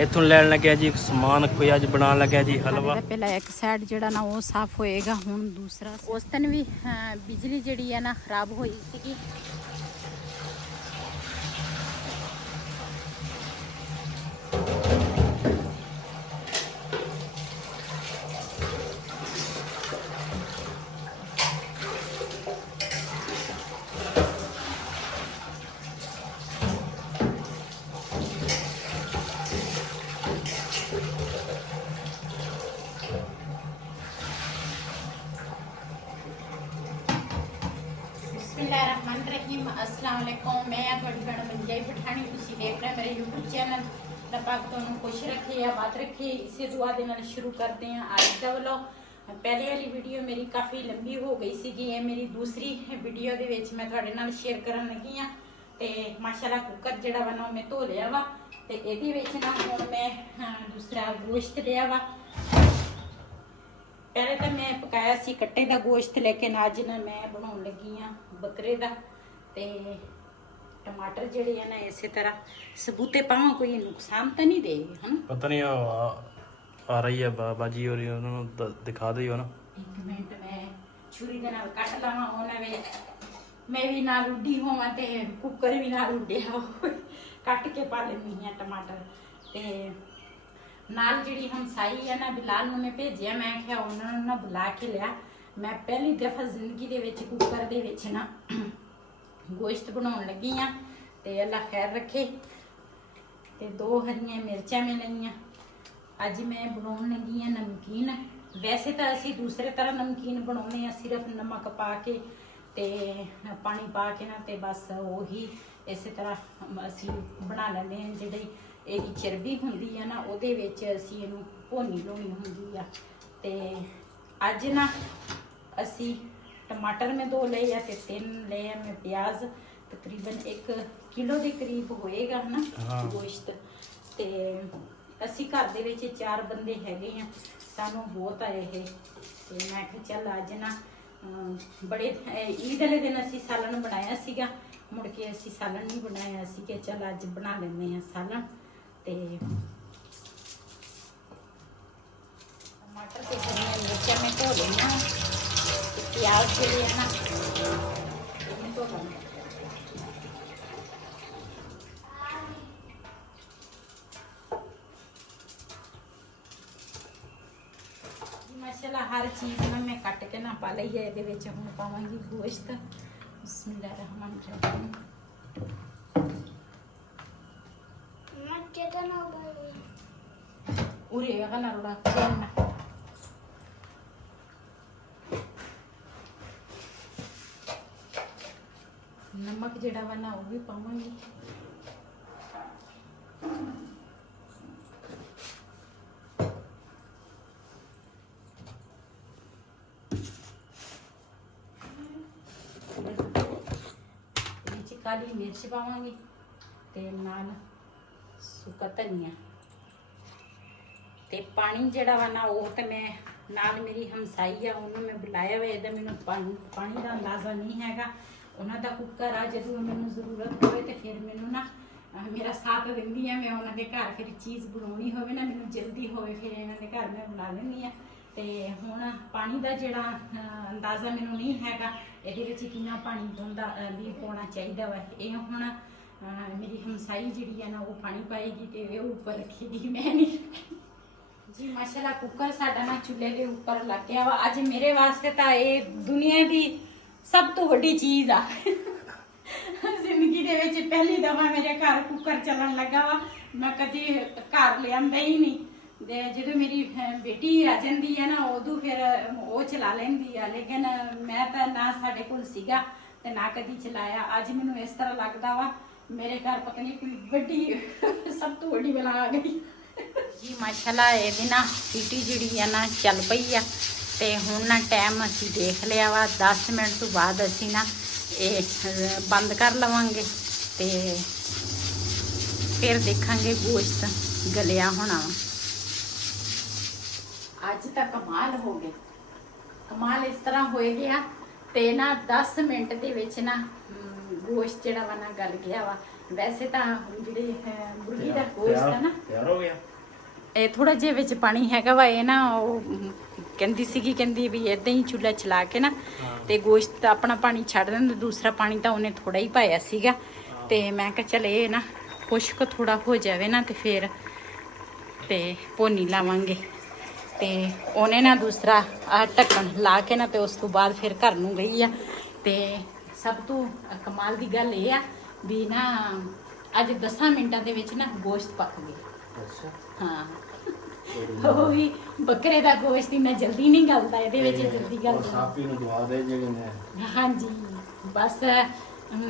इथों लैन लगे जी समान कोई अज बना लगे जी हलवा। पहला एक साइड जड़ा ना वो साफ होएगा, हुण दूसरा। उस दिन भी बिजली जड़ी है ना खराब हुई सी। बिस्मिल्लाहिर्रहमानिर्रहीम, अस्सलाम वालेकुम। मैं थोड़ी भैन मंजाई पठानी, तुसी देख रहे मेरे यूट्यूब चैनल। रब पाक तुहानू खुश रखे, आबाद रखे, इसे दुआ दे नाल शुरू करते हैं आज का व्लॉग। पहले वाली वीडियो मेरी काफ़ी लंबी हो गई सी, ये मेरी दूसरी वीडियो दे विच मैं तुहाडे नाल शेयर करन लगी हाँ। ते माशाअल्लाह कुकर जिहड़ा वा ना मैं धो लिया वा, ते इहदे विच ना हुण मैं दूसरा गोश्त लिया वा। पहले तो मैं पकाया सी कट्टे का गोश्त, लेकिन अज ना मैं बनाने लगी हाँ बकरे का। ते टमाटर जिहड़े है ना इस तरह सबूते पावां, कोई नुकसान तो नहीं देगी है ना? पता नहीं आ रही है बाजी हो रही है, उन्होंने दिखा दी हो ना। एक मिनट मैं छुरी दे नाल कट लवां, उन्हें मैं भी ना उड्डी होवां ते कुकर भी ना उड्डिया हो, कट के पा लैंदी हाँ टमाटर। ते नाल जिहड़ी हमसाई है ना बिलाल नूं मैं भेजिया, मैं क्या उन्होंने ना बुला के लिया। मैं पहली दफ़ा जिंदगी दे विच कुकर दे विच ना गोश्त बनाउण लगी हाँ। ते अल्लाह खैर रखे। ते 2 हरियां मिर्चां मैं लईआं। अज मैं बनाउण लगी हाँ नमकीन। वैसे तो असी दूसरे तरह नमकीन बनाउने हैं, सिर्फ नमक पा के ते पानी पा के ना ते बस वही इस तरह असी बना लैंदे हैं। जिहड़ी ਇਹਦੀ ਚਰਬੀ ਹੁੰਦੀ ਹੈ ਨਾ ਉਹਦੇ ਵਿੱਚ ਅਸੀਂ ਇਹਨੂੰ ਭੋਨੀ ਲਾਉਣੀ ਹੁੰਦੀ ਆ। ਤੇ ਅੱਜ ਨਾ ਅਸੀਂ ਟਮਾਟਰ ਮੈਂ 2 ਲਏ ਆ ਤੇ 3 ਲਏ ਆ ਮੈਂ ਪਿਆਜ਼, ਤਕਰੀਬਨ 1 ਕਿਲੋ ਦੇ ਕਰੀਬ ਹੋਏਗਾ ਨਾ ਗੋਸ਼ਤ। ਤੇ ਅਸੀਂ ਘਰ ਦੇ ਵਿੱਚ 4 ਬੰਦੇ ਹੈਗੇ ਆ, ਸਾਨੂੰ ਬਹੁਤ ਆਏ ਇਹ। ਤੇ ਮੈਂ ਕਿਹਾ ਚੱਲ ਅੱਜ ਨਾ ਬੜੇ ਈਦ ਵਾਲੇ ਦਿਨ ਅਸੀਂ ਸਾਲਣ ਬਣਾਇਆ ਸੀਗਾ, ਮੁੜ ਕੇ ਅਸੀਂ ਸਾਲਣ ਨਹੀਂ ਬਣਾਇਆ ਸੀ ਕਿ ਚੱਲ ਅੱਜ ਬਣਾ ਲੈਂਦੇ ਆ ਸਾਲਣ। ਤੇ टमाटर के हरियाँ मिर्चा में धो लेना, प्याज के लिए ना धो लेना। माशाल्लाह हर चीज़ ना मैं कट के ना पा ली है। ये हुण पावांगी गोश्त। बिस्मिल्लाहिर्रहमानिर्रहीम। उरे ना रोड़ा करना नमक जिहड़ा वा ना वो भी पावांगी। काली मिर्च पावांगी ते नाल सुक्का धनिया। ते पानी जिहड़ा वा ना वो तो मैं नाल मेरी हमसाई आ उन्होंने मैं बुलाया हुआ। इहदा मैनूं पानी का अंदाज़ा नहीं हैगा। उन्हां दा कुकर आ, जदों मैनूं जरूरत होवे ते फिर मैनूं ना मेरा साथ दिंदी है। मैं उन्हां दे घर फिर चीज़ बनाउणी होवे ना, मैनूं जल्दी होवे फिर इन्हां दे घर मैं बना लैंदी आ। ते हुण पानी का जिहड़ा अंदाज़ा मैनूं नहीं हैगा, इहदे विच किन्ना पानी भी पाउणा चाहीदा वा। इह हुण मेरी हमसाई जिहड़ी है ना वो पानी पाएगी ते ऊपर रखेगी, मैं नहीं जी। माशाल्लाह कुकर साडा ना चूल्हे के ऊपर लग गया वा। अज मेरे वास्ते तो ये दुनिया की सब तो वड्डी चीज़ आ। जिंदगी दे विच पहली दफा मेरे घर कुकर चलन लगा वा। मैं कदी घर लिआंदा ही नहीं। जो मेरी बेटी आ जाती है ना उदों फिर वो चला लेंदी है, लेकिन मैं तो ना साडे कोल सीगा ते ना कदी चलाया। अज मैनूं इस तरह लगता वा मेरे घर पता नहीं कोई वड्डी सब तो वड्डी बला आ गई जी। माशाल्लाह ये ना सीटी जिहड़ी है ना चल पई आ। ते हुण ना टाइम असीं देख लिया वा, 10 मिनट तो बाद असीं ना ये बंद कर लवांगे ते फिर देखांगे गोश्त गलिया होना वा। अज तक कमाल हो गया, कमाल इस तरह हो गया ते ना 10 मिनट दे विच ना गोश्त जिहड़ा वा ना गल गया वा। वैसे तो जिहड़ी मुर्गी दा गोश्त है ना तैयार हो गया। ਇਹ ਥੋੜਾ ਜਿਹਾ ਵਿੱਚ ਪਾਣੀ ਹੈਗਾ ਵਾ, ਇਹ ਨਾ ਉਹ ਕਹਿੰਦੀ ਵੀ ਇਦਾਂ ਹੀ ਚੁੱਲ੍ਹਾ ਚਲਾ ਕੇ ਨਾ ਤੇ ਗੋਸ਼ਤ ਆਪਣਾ ਪਾਣੀ ਛੱਡ ਦਿੰਦਾ, ਦੂਸਰਾ ਪਾਣੀ ਤਾਂ ਉਹਨੇ ਥੋੜਾ ਹੀ ਪਾਇਆ ਸੀਗਾ। ਤੇ ਮੈਂ ਕਿਹਾ ਚਲ ਇਹ ਨਾ ਖੁਸ਼ਕ ਥੋੜਾ ਹੋ ਜਾਵੇ ਨਾ ਤੇ ਫਿਰ ਤੇ ਭੋਨੀ ਲਾਵਾਂਗੇ। ਤੇ ਉਹਨੇ ਨਾ ਦੂਸਰਾ ਆਹ ਢੱਕਣ ਲਾ ਕੇ ਨਾ ਤੇ ਉਸ ਤੋਂ ਬਾਅਦ ਫਿਰ ਘਰ ਨੂੰ ਗਈ ਆ। ਤੇ ਸਭ ਤੋਂ ਕਮਾਲ ਦੀ ਗੱਲ ਇਹ ਆ ਵੀ ਨਾ ਅੱਜ 10 ਮਿੰਟਾਂ ਦੇ ਵਿੱਚ ਨਾ ਗੋਸ਼ਤ ਪੱਕ ਗਿਆ। ਅੱਛਾ ਹਾਂ ਉਹ ਵੀ ਬੱਕਰੇ ਦਾ ਗੋਸ਼ਤ ਇੰਨਾ ਜਲਦੀ ਨਹੀਂ ਗਲਦਾ, ਇਹਦੇ ਵਿੱਚ ਜਲਦੀ ਗਲਦਾ। ਸਾਪੀ ਨੂੰ ਦਵਾ ਦੇ ਜਿਹੜੇ ਨੇ। ਹਾਂਜੀ ਬਸ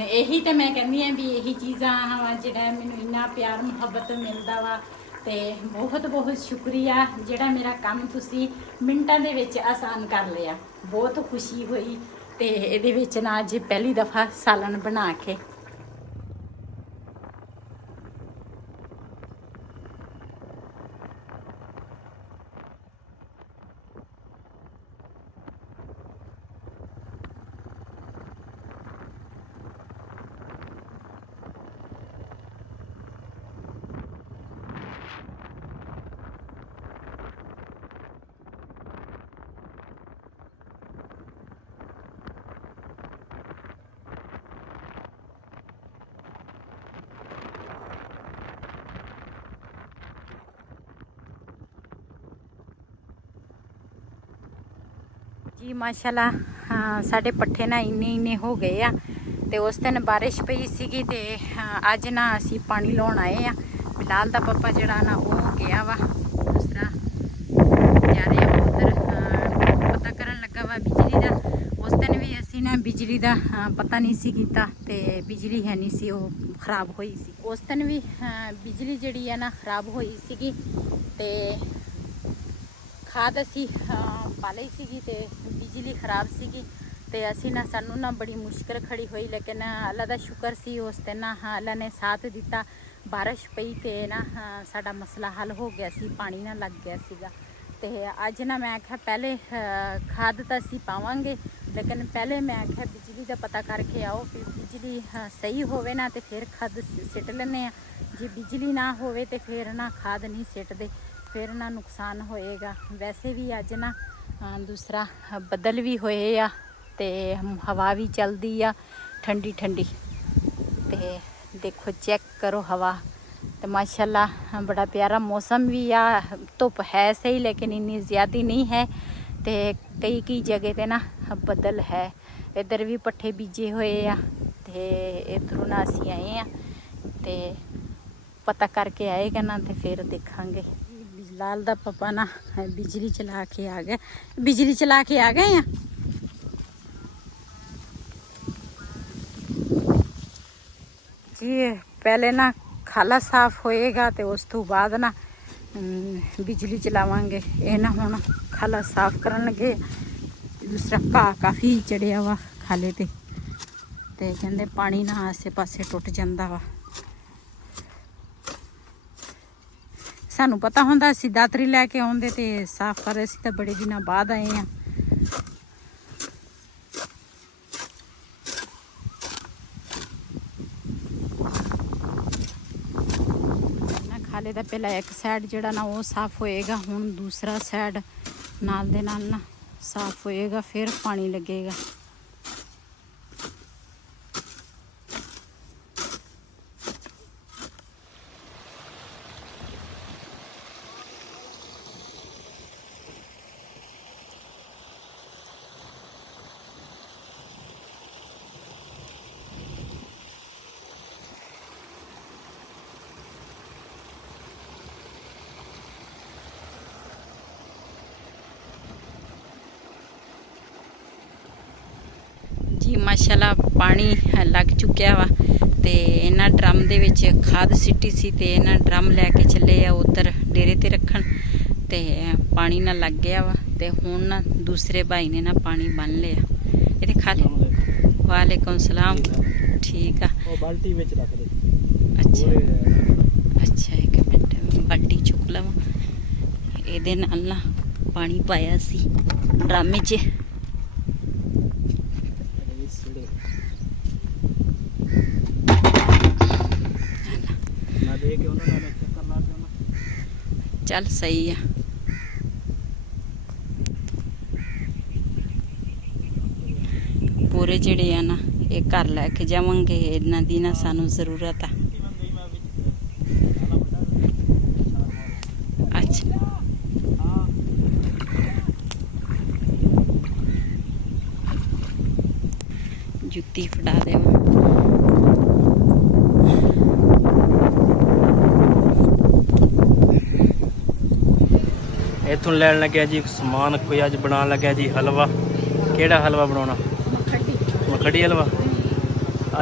ਇਹੀ ਤੇ ਮੈਂ ਕਹਿੰਦੀ ਆ ਵੀ ਇਹੀ ਚੀਜ਼ਾਂ ਵਾ ਜਿਹੜਾ ਮੈਨੂੰ ਇੰਨਾ ਪਿਆਰ ਮੁਹੱਬਤ ਮਿਲਦਾ ਵਾ। ਤੇ ਬਹੁਤ ਬਹੁਤ ਸ਼ੁਕਰੀਆ ਜਿਹੜਾ ਮੇਰਾ ਕੰਮ ਤੁਸੀਂ ਮਿੰਟਾਂ ਦੇ ਵਿੱਚ ਆਸਾਨ ਕਰ ਲਿਆ। ਬਹੁਤ ਖੁਸ਼ੀ ਹੋਈ ਤੇ ਇਹਦੇ ਵਿੱਚ ਨਾ ਅੱਜ ਪਹਿਲੀ ਦਫਾ ਸਾਲਨ ਬਣਾ ਕੇ। ਜੀ ਮਾਸ਼ਾਅੱਲਾ ਸਾਡੇ ਪੱਠੇ ਨਾ ਇੰਨੇ ਹੋ ਗਏ ਆ। ਤੇ ਉਸ ਦਿਨ ਬਾਰਿਸ਼ ਪਈ ਸੀਗੀ ਤੇ ਅੱਜ ਨਾ ਅਸੀਂ ਪਾਣੀ ਲਾਉਣ ਆਏ ਆ। ਬਿਲਾਲ ਦਾ ਪਾਪਾ ਜਿਹੜਾ ਨਾ ਉਹ ਗਿਆ ਵਾ ਦੂਸਰਾ ਜਾ ਰਿਹਾ ਉਧਰ ਪਤਾ ਕਰਨ ਲੱਗਾ ਵਾ ਬਿਜਲੀ ਦਾ। ਉਸ ਦਿਨ ਵੀ ਅਸੀਂ ਨਾ ਬਿਜਲੀ ਦਾ ਪਤਾ ਨਹੀਂ ਸੀ ਕੀਤਾ ਤੇ ਬਿਜਲੀ ਹੈ ਨਹੀਂ ਸੀ, ਉਹ ਖਰਾਬ ਹੋਈ ਸੀ। ਉਸ ਦਿਨ ਵੀ ਬਿਜਲੀ ਜਿਹੜੀ ਹੈ ਨਾ ਖਰਾਬ ਹੋਈ ਸੀਗੀ ਤੇ ਖਾਦ ਅਸੀਂ ਪਾ ਲਈ ਸੀਗੀ ਤੇ ਬਿਜਲੀ ਖਰਾਬ ਸੀਗੀ ਤੇ ਅਸੀਂ ਨਾ ਸਾਨੂੰ ਨਾ ਬੜੀ ਮੁਸ਼ਕਿਲ ਖੜੀ ਹੋਈ। ਲੇਕਿਨ ਅੱਲਾ ਦਾ ਸ਼ੁਕਰ ਸੀ ਉਸ ਦਿਨ ਨਾ ਅੱਲਾ ਨੇ ਸਾਥ ਦਿੱਤਾ। ਬਾਰਿਸ਼ ਪਈ ਤੇ ਨਾ ਸਾਡਾ ਮਸਲਾ ਹੱਲ ਹੋ ਗਿਆ ਸੀ, ਪਾਣੀ ਨਾ ਲੱਗ ਗਿਆ ਸੀਗਾ। ਤੇ ਅੱਜ ਨਾ ਮੈਂ ਆਖਿਆ ਪਹਿਲੇ ਖਾਦ ਤਾਂ ਅਸੀਂ ਪਾਵਾਂਗੇ, ਲੇਕਿਨ ਪਹਿਲੇ ਮੈਂ ਆਖਿਆ ਬਿਜਲੀ ਦਾ ਪਤਾ ਕਰਕੇ ਆਓ ਕਿ ਬਿਜਲੀ ਸਹੀ ਹੋਵੇ ਨਾ ਤੇ ਫਿਰ ਖਾਦ ਸਿੱਟ ਲੈਂਦੇ ਆ। ਜੇ ਬਿਜਲੀ ਨਾ ਹੋਵੇ ਤੇ ਫਿਰ ਨਾ ਖਾਦ ਨਹੀਂ ਸਿੱਟਦੇ, ਫਿਰ ਨਾ ਨੁਕਸਾਨ ਹੋਏਗਾ। ਵੈਸੇ ਵੀ ਅੱਜ ਨਾ ਦੂਸਰਾ ਬੱਦਲ ਵੀ ਹੋਏ ਆ ਤੇ ਹਵਾ ਵੀ ਚੱਲਦੀ ਆ ਠੰਡੀ ਠੰਡੀ। ਤੇ ਦੇਖੋ ਚੈੱਕ ਕਰੋ ਹਵਾ ਤੇ ਮਾਸ਼ਾਅੱਲਾ ਬੜਾ ਪਿਆਰਾ ਮੌਸਮ ਵੀ ਆ। ਧੁੱਪ ਹੈ ਸਹੀ ਲੇਕਿਨ ਇੰਨੀ ਜ਼ਿਆਦੀ ਨਹੀਂ ਹੈ ਤੇ ਕਈ ਜਗ੍ਹਾ ਤੇ ਨਾ ਬੱਦਲ ਹੈ। ਇੱਧਰ ਵੀ ਪੱਠੇ ਬੀਜੇ ਹੋਏ ਆ ਤੇ ਇੱਧਰੋਂ ਨਾ ਅਸੀਂ ਆਏ ਆ ਤੇ ਪਤਾ ਕਰਕੇ ਆਏਗਾ ਨਾ ਤੇ ਫਿਰ ਦੇਖਾਂਗੇ। ਬਿਲਾਲ ਦਾ ਪਾਪਾ ਨਾ ਬਿਜਲੀ ਚਲਾ ਕੇ ਆ ਗਏ। ਬਿਜਲੀ ਚਲਾ ਕੇ ਆ ਗਏ ਆ। ਜੀ ਪਹਿਲੇ ਨਾ ਖਾਲਾ ਸਾਫ਼ ਹੋਏਗਾ ਤੇ ਉਸ ਤੋਂ ਬਾਅਦ ਨਾ ਬਿਜਲੀ ਚਲਾਵਾਂਗੇ। ਇਹ ਨਾ ਹੁਣ ਖਾਲਾ ਸਾਫ਼ ਕਰਨ ਲੱਗੇ। ਦੂਸਰਾ ਘਾਹ ਕਾਫੀ ਚੜਿਆ ਵਾ ਖਾਲੇ ਤੇ ਕਹਿੰਦੇ ਪਾਣੀ ਨਾ ਆਸੇ ਪਾਸੇ ਟੁੱਟ ਜਾਂਦਾ ਵਾ। ਸਾਨੂੰ ਪਤਾ ਹੁੰਦਾ ਅਸੀਂ ਦਾਤਰੀ ਲੈ ਕੇ ਆਉਂਦੇ ਤੇ ਸਾਫ਼ ਕਰ। ਅਸੀਂ ਤਾਂ ਬੜੇ ਦਿਨਾਂ ਬਾਅਦ ਆਏ ਆ। ਖਾਲੇ ਦਾ ਪਹਿਲਾਂ ਇੱਕ ਸਾਈਡ ਜਿਹੜਾ ਨਾ ਉਹ ਸਾਫ਼ ਹੋਏਗਾ, ਹੁਣ ਦੂਸਰਾ ਸਾਈਡ ਨਾਲ ਦੇ ਨਾਲ ਨਾ ਸਾਫ਼ ਹੋਏਗਾ, ਫਿਰ ਪਾਣੀ ਲੱਗੇਗਾ। ਜੀ ਮਾਸ਼ਾਅੱਲਾ ਪਾਣੀ ਲੱਗ ਚੁੱਕਿਆ ਵਾ ਤੇ ਇਹਨਾਂ ਡਰਮ ਦੇ ਵਿੱਚ ਖਾਦ ਸਿੱਟੀ ਸੀ ਤੇ ਇਹਨਾਂ ਡਰਮ ਲੈ ਕੇ ਚੱਲੇ ਆ ਉਧਰ ਡੇਰੇ ਤੇ ਰੱਖਣ ਤੇ ਪਾਣੀ ਨਾਲ ਲੱਗ ਗਿਆ ਵਾ ਤੇ ਹੁਣ ਨਾ ਦੂਸਰੇ ਭਾਈ ਨੇ ਨਾ ਪਾਣੀ ਬੰਨ ਲਿਆ। ਇਹਦੇ ਖਾਲੀ ਵਾਲੇਕੁਮ ਸਲਾਮ। ਠੀਕ ਆ, ਉਹ ਬਾਲਟੀ ਵਿੱਚ ਰੱਖ ਦੇ। ਅੱਛਾ ਇੱਕ ਮਿੰਟ ਬਾਲਟੀ ਚੁੱਕ ਲਵਾਂ। ਇਹਦੇ ਨਾਲ ਨਾ ਪਾਣੀ ਪਾਇਆ ਸੀ ਡਰਾਮੇ 'ਚ। ਚੱਲ ਸਹੀ ਆ। ਪੂਰੇ ਜਿਹੜੇ ਆ ਨਾ ਇਹ ਘਰ ਲੈ ਕੇ ਜਾਵਾਂਗੇ, ਇਹਨਾਂ ਦੀ ਨਾ ਸਾਨੂੰ ਜ਼ਰੂਰਤ ਆ। ਅੱਛਾ ਜੁੱਤੀ ਫੜਾ ਦੇਵਾਂ। ਇੱਥੋਂ ਲੈਣ ਲੱਗਿਆ ਜੀ ਸਮਾਨ, ਕੋਈ ਅੱਜ ਬਣਾਉਣ ਲੱਗਿਆ ਜੀ ਹਲਵਾ। ਕਿਹੜਾ ਹਲਵਾ ਬਣਾਉਣਾ? ਮੱਖੜੀ ਹਲਵਾ।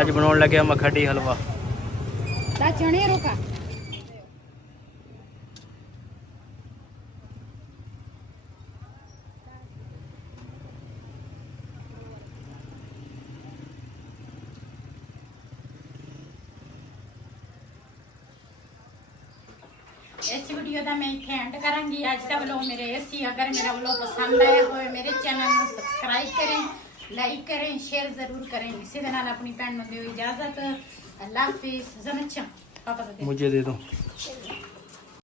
ਅੱਜ ਬਣਾਉਣ ਲੱਗਿਆ ਮੱਖੜੀ ਹਲਵਾ। ਚਣੇ ਰੋਕਾ इस वीडियो का मैं इतने एंड करांगी। आज का व्लॉग मेरे ऐसी, अगर मेरा व्लॉग पसंद आया हो मेरे चैनल को सब्सक्राइब करें, लाइक करें, शेयर जरूर करें। इसी के नाल अपनी भैन को दो इजाजत। अल्लाह हाफिज़। पापा मुझे दे दो।